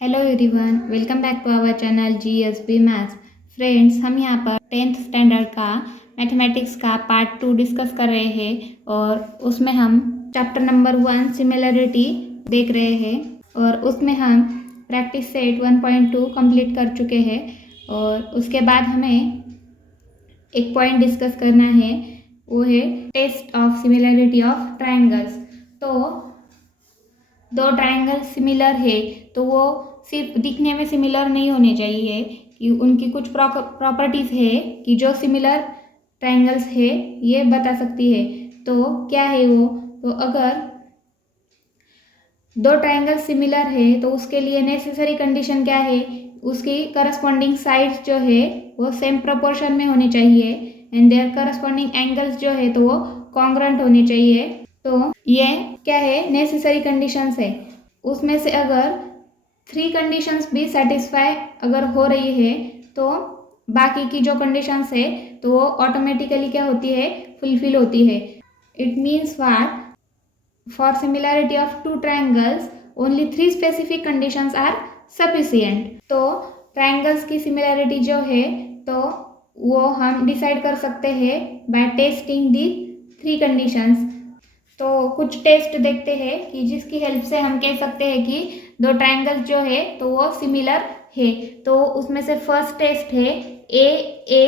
Hello everyone, welcome back to our channel GSB maths. Friends, हम यहाँ पर 10th standard का मैथमेटिक्स का पार्ट 2 डिस्कस कर रहे हैं और उसमें हम चैप्टर नंबर 1 सिमिलरिटी देख रहे हैं और उसमें हम प्रैक्टिस सेट 1.2 कंप्लीट कर चुके हैं और उसके बाद हमें एक पॉइंट डिस्कस करना है, वो है test of similarity of triangles. तो दो ट्राइंगल सिमिलर है तो वो सिर्फ दिखने में सिमिलर नहीं होने चाहिए कि उनकी कुछ प्रॉपर्टीज़ है कि जो सिमिलर ट्राइंगल्स है ये बता सकती है। तो क्या है वो? तो अगर दो ट्राइंगल सिमिलर है तो उसके लिए नेसेसरी कंडीशन क्या है? उसकी करस्पॉन्डिंग साइड्स जो है वो सेम प्रोपोर्शन में होनी चाहिए एंड देयर करस्पॉन्डिंग एंगल्स जो है तो वो कॉन्ग्रुएंट होने चाहिए। तो ये क्या है? नेसेसरी कंडीशंस है। उसमें से अगर 3 कंडीशंस भी सेटिस्फाई अगर हो रही है तो बाकी की जो कंडीशंस है तो वो ऑटोमेटिकली क्या होती है? फुलफिल होती है। It means what? For similarity of 2 triangles only 3 specific conditions are sufficient. तो ट्राइंगल्स की सिमिलरिटी जो है तो वो हम डिसाइड कर सकते हैं बाय टेस्टिंग दी 3 कंडीशंस। तो कुछ टेस्ट देखते हैं कि जिसकी हेल्प से हम कह सकते हैं कि दो ट्राइंगल्स जो है तो वो सिमिलर है। तो उसमें से फर्स्ट टेस्ट है A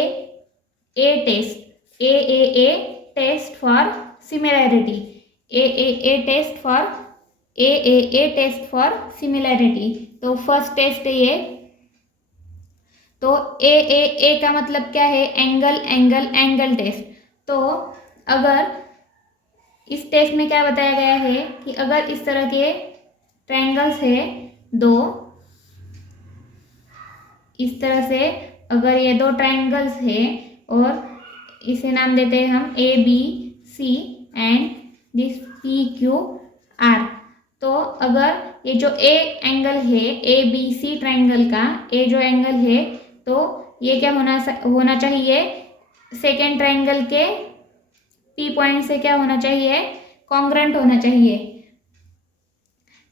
test. A test for similarity. A test for similarity. तो फर्स्ट टेस्ट है ये। तो ए का मतलब क्या है? Angle test. तो अगर इस टेस्ट में क्या बताया गया है कि अगर इस तरह के ट्रायंगल्स है दो, इस तरह से अगर ये दो ट्रायंगल्स है और इसे नाम देते हैं हम ABC एंड दिस PQR। तो अगर ये जो ए एंगल है ABC ट्रायंगल का ए जो एंगल है तो ये क्या होना चाहिए? सेकेंड ट्रायंगल के P पॉइंट से क्या होना चाहिए? कॉन्ग्रुएंट होना चाहिए।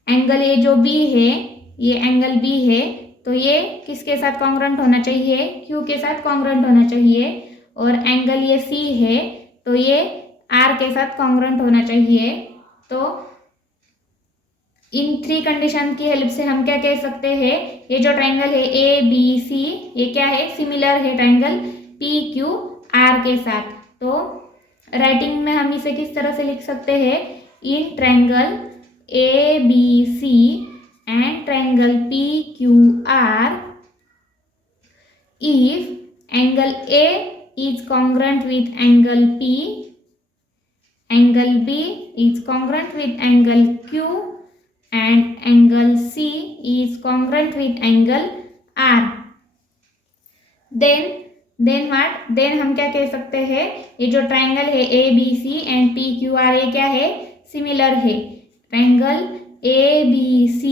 एंगल ये जो B है, ये एंगल B है तो ये किसके साथ कॉन्ग्रुएंट होना चाहिए? Q के साथ कॉन्ग्रुएंट होना चाहिए। और एंगल ये C है तो ये R के साथ कॉन्ग्रुएंट होना चाहिए। तो इन 3 कंडीशन की हेल्प से हम क्या कह सकते हैं? ये जो ट्रायंगल है ABC ये क्या है? सिमिलर है ट्रायंगल PQR के साथ। तो राइटिंग में हम इसे किस तरह से लिख सकते हैं? In triangle ABC and triangle PQR if angle A is congruent with angle P, angle B is congruent with angle Q and angle C is congruent with angle R, then what? then हम क्या कह सकते हैं? ये जो triangle है ABC and PQR ये क्या है? सिमिलर है। Triangle ABC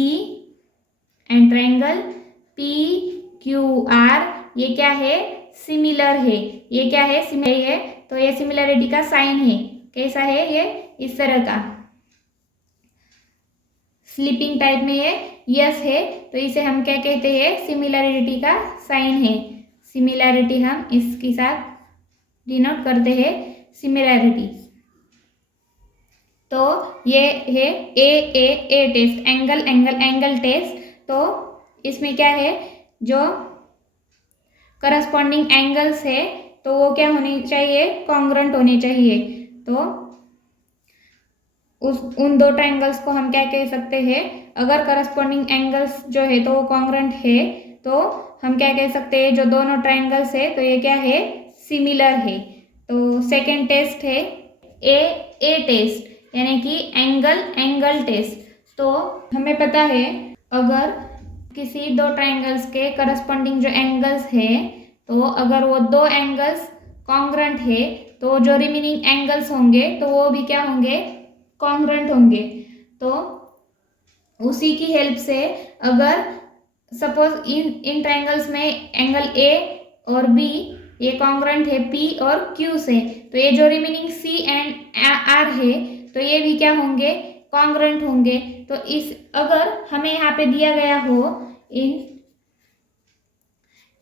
and triangle PQR ये क्या है? सिमिलर है। ये क्या है? सिमिलर है। तो ये सिमिलरिटी का साइन है। कैसा है ये? इस तरह का स्लीपिंग टाइप में ये यस है तो इसे हम क्या कहते हैं? सिमिलरिटी का साइन है। सिमिलरिटी हम इसके साथ डिनोट करते हैं सिमिलरिटी। तो ये है ए टेस्ट, एंगल टेस्ट। तो इसमें क्या है? जो करस्पॉन्डिंग एंगल्स है तो वो क्या होनी चाहिए? कॉन्ग्रुएंट होने चाहिए। तो उन दो ट्रायंगल्स को हम क्या कह सकते हैं? अगर करस्पॉन्डिंग एंगल्स जो है तो वो कॉन्ग्रुएंट है तो हम क्या कह सकते हैं? जो दोनों ट्रायंगल्स है तो ये क्या है? सिमिलर है। तो सेकेंड टेस्ट है ए टेस्ट यानी कि एंगल टेस्ट। तो हमें पता है अगर किसी दो ट्रायंगल्स के करस्पॉन्डिंग जो एंगल्स है तो अगर वो दो एंगल्स कॉन्ग्रुएंट है तो जो रिमेनिंग एंगल्स होंगे तो वो भी क्या होंगे? कॉन्ग्रुएंट होंगे। तो उसी की हेल्प से अगर सपोज इन ट्रायंगल्स में एंगल A और B ये कॉन्ग्रुएंट है P और Q से तो ये जो रिमेनिंग C एंड R है तो ये भी क्या होंगे? कॉन्ग्रुएंट होंगे। तो इस अगर हमें यहाँ पे दिया गया हो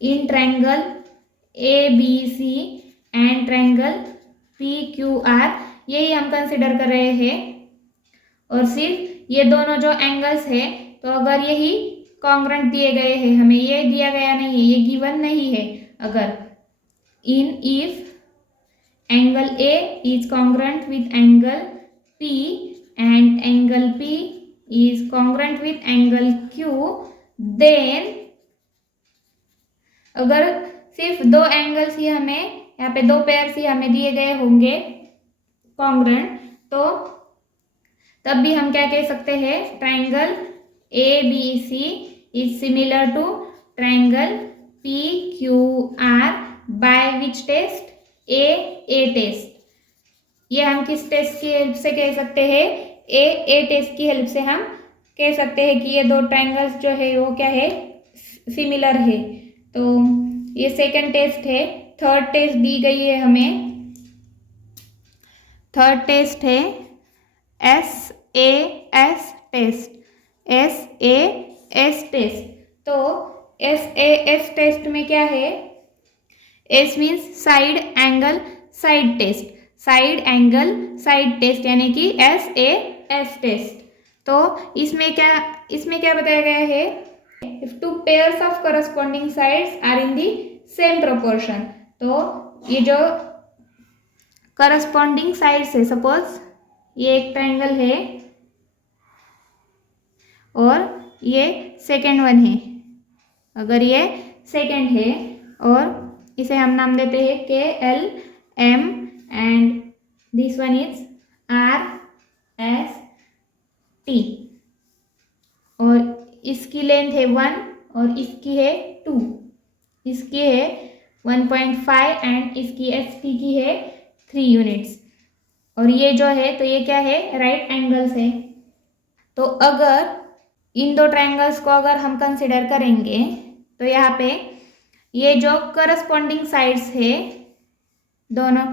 in triangle ABC and triangle PQR, यही हम कंसिडर कर रहे हैं। और सिर्फ ये दोनों जो एंगल्स है, तो अगर यही कॉन्ग्रुएंट दिए गए हैं, हमें ये दिया गया नहीं है, ये गिवन नहीं है, अगर if angle A is congruent with angle P and angle P is congruent with angle Q, then अगर सिर्फ दो एंगल्स ही हमें यहाँ पे दो पेयर्स ही हमें दिए गए होंगे कॉन्ग्रुएंट, तो तब भी हम क्या कह सकते हैं, triangle ABC is similar to triangle PQR by which test, A test. ये हम किस टेस्ट की हेल्प से कह सकते हैं, ए टेस्ट की हेल्प से हम कह सकते हैं कि ये दो ट्रायंगल्स जो है वो क्या है, सिमिलर है। तो ये सेकंड टेस्ट है। थर्ड टेस्ट दी गई है हमें, थर्ड टेस्ट है SAS टेस्ट, SAS टेस्ट। तो SAS टेस्ट में क्या है, S means side angle side test, side angle side test यानी कि SAS टेस्ट। तो इसमें क्या बताया गया है, if two pairs of corresponding sides are in the same proportion, तो ये जो corresponding sides है, सपोज ये एक ट्रायंगल है और ये सेकेंड वन है, अगर ये सेकेंड है और इसे हम नाम देते हैं KLM and this one is RST, और इसकी लेंथ है 1 और इसकी है 2, इसकी है 1.5 एंड इसकी ST की है 3 यूनिट्स, और ये जो है तो ये क्या है, राइट एंगल्स है। तो अगर इन दो ट्रायंगल्स को अगर हम कंसिडर करेंगे तो यहाँ पे ये जो करस्पॉन्डिंग साइड्स है दोनों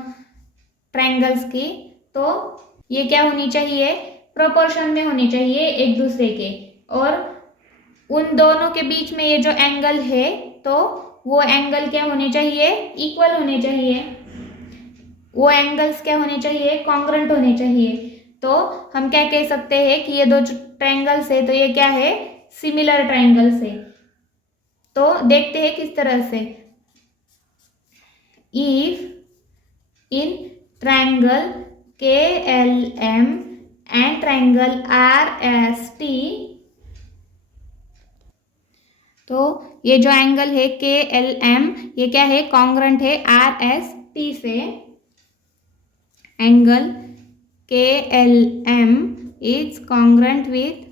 ट्रायंगल्स की, तो ये क्या होनी चाहिए, प्रोपोर्शन में होनी चाहिए एक दूसरे के, और उन दोनों के बीच में ये जो एंगल है तो वो एंगल क्या होने चाहिए, इक्वल होने चाहिए, वो एंगल्स क्या होने चाहिए, कॉन्ग्रुएंट होने चाहिए। तो हम क्या कह सकते हैं कि ये दो ट्रायंगल्स है तो ये क्या है, सिमिलर ट्रायंगल्स है। तो देखते हैं किस तरह से, if in triangle KLM and triangle RST, तो ये जो एंगल है KLM ये क्या है, कॉन्ग्रुएंट है RST से, angle KLM is congruent with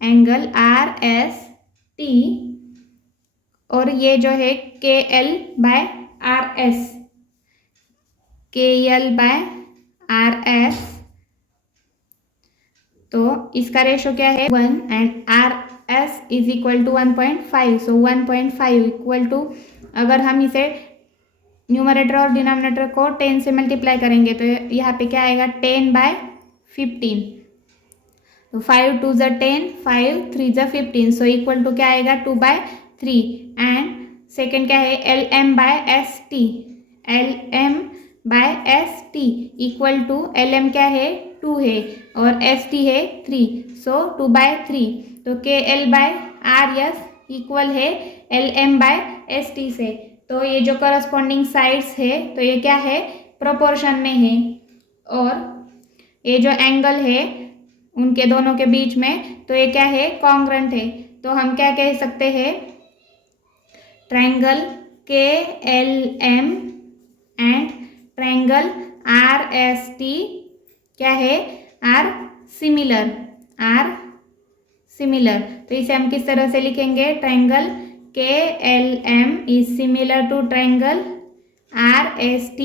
angle RST, और ये जो है KL/RS, KL/RS, तो इसका रेशो क्या है 1 and RS is equal to 1.5, so 1.5 equal to, अगर हम इसे न्यूमरेटर और डिनोमिनेटर को 10 से मल्टीप्लाई करेंगे तो यहाँ पे क्या आएगा 10/15, तो 5 2 ज़ 10, 5 3 ज़ 15, सो इक्वल टू क्या आएगा 2/3, एंड सेकेंड क्या है LM/ST, LM/ST equal to, LM क्या है 2 है और ST है 3, सो 2/3, तो KL/RS इक्वल है LM/ST से। तो ये जो करस्पॉन्डिंग साइड्स है तो ये क्या है, प्रोपोर्शन में है, और ये जो एंगल है उनके दोनों के बीच में तो ये क्या है, कॉन्ग्रुएंट है। तो हम क्या कह सकते हैं, triangle KLM and triangle RST क्या है, आर सिमिलर, तो इसे हम किस तरह से लिखेंगे, triangle KLM is similar to triangle RST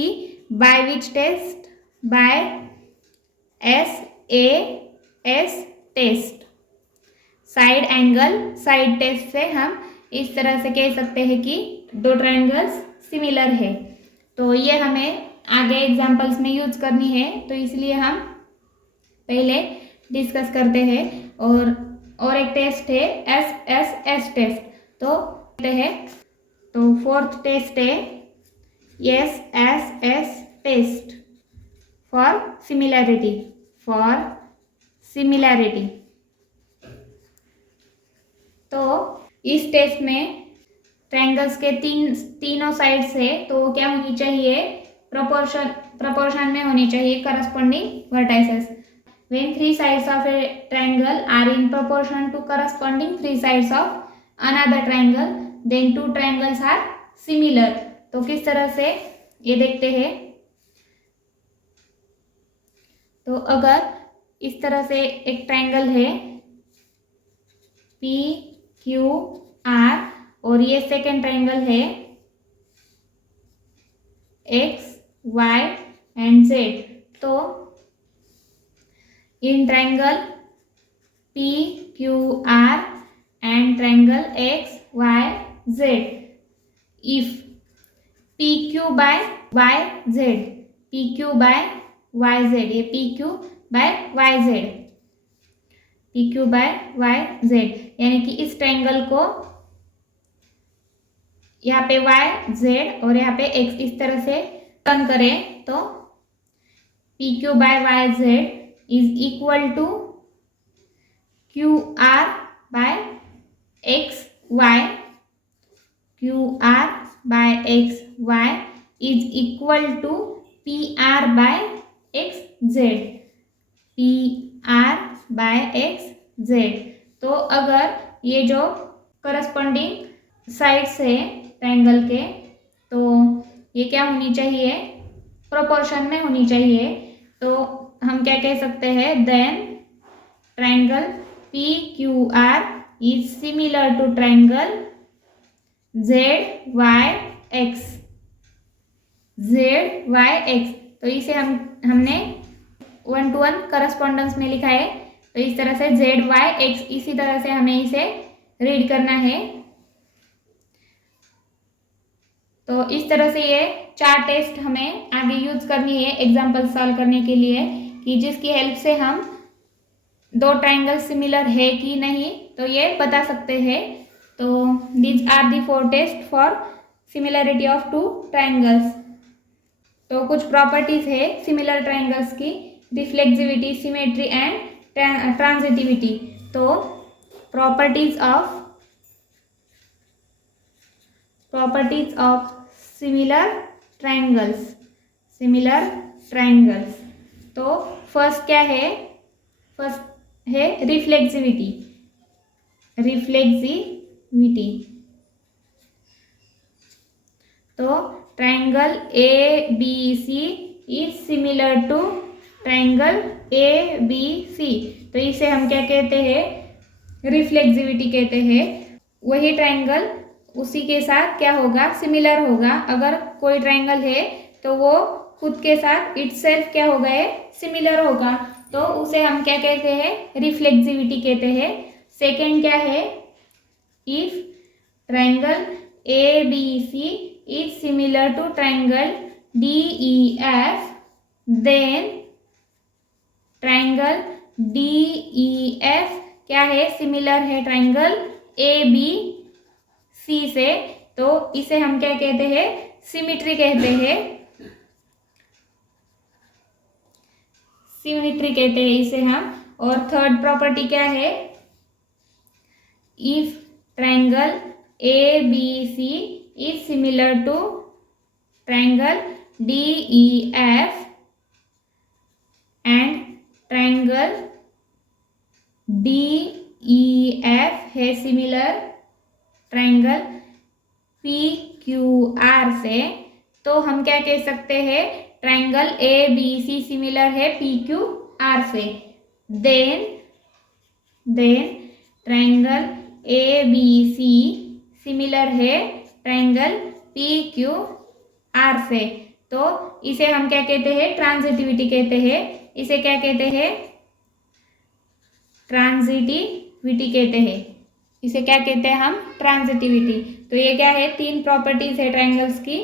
by which test, by SAS test, side angle side test से हम इस तरह से कह सकते हैं कि दो ट्रायंगल्स सिमिलर है। तो ये हमें आगे एग्जांपल्स में यूज करनी है, तो इसलिए हम पहले डिस्कस करते हैं। और एक टेस्ट है SSS टेस्ट। तो है तो फोर्थ टेस्ट है SSS टेस्ट फॉर सिमिलैरिटी। तो इस टेस्ट में ट्रायंगल्स के तीनों साइड्स है तो वो क्या होनी चाहिए, प्रोपोर्शन में होनी चाहिए corresponding vertices. When three sides of a triangle are in proportion to corresponding three sides of another triangle then two triangles are similar. तो किस तरह से ये देखते हैं, तो अगर इस तरह से एक ट्रायंगल है PQR और ये सेकेंड ट्रायंगल है XY एंड Z, तो in triangle PQR and triangle XYZ if PQ by YZ, PQ by YZ, ये PQ बाय YZ यानी कि इस ट्रायंगल को यहाँ पे YZ और यहाँ पे X इस तरह से टर्न करें तो PQ by YZ is equal to QR by XY, QR by XY is equal to PR by XZ, PR by XZ। तो अगर ये जो करस्पॉन्डिंग साइड्स है ट्रायंगल के, तो ये क्या होनी चाहिए, प्रोपोर्शन में होनी चाहिए। तो हम क्या कह सकते हैं, then triangle PQR is similar to triangle ZYX। तो इसे हमने 1-to-1 करस्पॉन्डेंस में लिखा है। तो इस तरह से ZYX, इसी तरह से हमें इसे रीड करना है। तो इस तरह से ये 4 टेस्ट हमें आगे यूज करनी है एग्जाम्पल सॉल्व करने के लिए, कि जिसकी हेल्प से हम 2 ट्रायंगल सिमिलर है कि नहीं तो ये बता सकते हैं। तो these are the 4 test for similarity of 2 triangles. तो कुछ प्रॉपर्टीज है सिमिलर ट्रायंगल्स की, रिफ्लेक्सिविटी, सिमेट्री एंड ट्रांजिटिविटी। तो प्रॉपर्टीज ऑफ सिमिलर ट्रायंगल्स। तो फर्स्ट क्या है, फर्स्ट है रिफ्लेक्सिविटी। तो triangle ABC is similar to triangle ABC। तो इसे हम क्या कहते हैं, रिफ्लेक्सिविटी कहते हैं। वही ट्रायंगल उसी के साथ क्या होगा, सिमिलर होगा। अगर कोई ट्रायंगल है तो वो खुद के साथ इटसेल्फ क्या होगा, सिमिलर होगा। तो उसे हम क्या कहते हैं, रिफ्लेक्सिविटी कहते हैं। सेकेंड क्या है, if triangle ABC is similar to triangle DEF then triangle DEF क्या है, सिमिलर है ट्रायंगल ABC से। तो इसे हम क्या कहते हैं, सिमिट्री कहते हैं इसे हम। और थर्ड प्रॉपर्टी क्या है, if triangle ABC is similar to triangle DEF and triangle DEF है सिमिलर ट्रायंगल PQR से, तो हम क्या कह सकते हैं, ट्रायंगल ABC सिमिलर है PQR से। देन ट्रायंगल ABC सिमिलर है ट्रायंगल PQR से। तो इसे हम क्या कहते हैं, ट्रांजिटिविटी कहते हैं। इसे क्या कहते हैं, ट्रांजिटिविटी कहते हैं। इसे क्या कहते हैं हम, ट्रांजिटिविटी। तो ये क्या है, 3 प्रॉपर्टीज है ट्रायंगल्स की,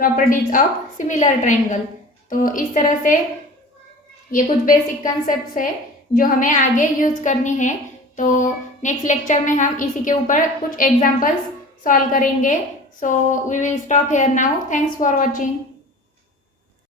प्रॉपर्टीज ऑफ सिमिलर ट्रायंगल। तो इस तरह से ये कुछ बेसिक कंसेप्ट्स है जो हमें आगे यूज करनी है। तो नेक्स्ट लेक्चर में हम इसी के ऊपर कुछ एग्जाम्पल्स सॉल्व करेंगे. So we will stop here now. Thanks for watching.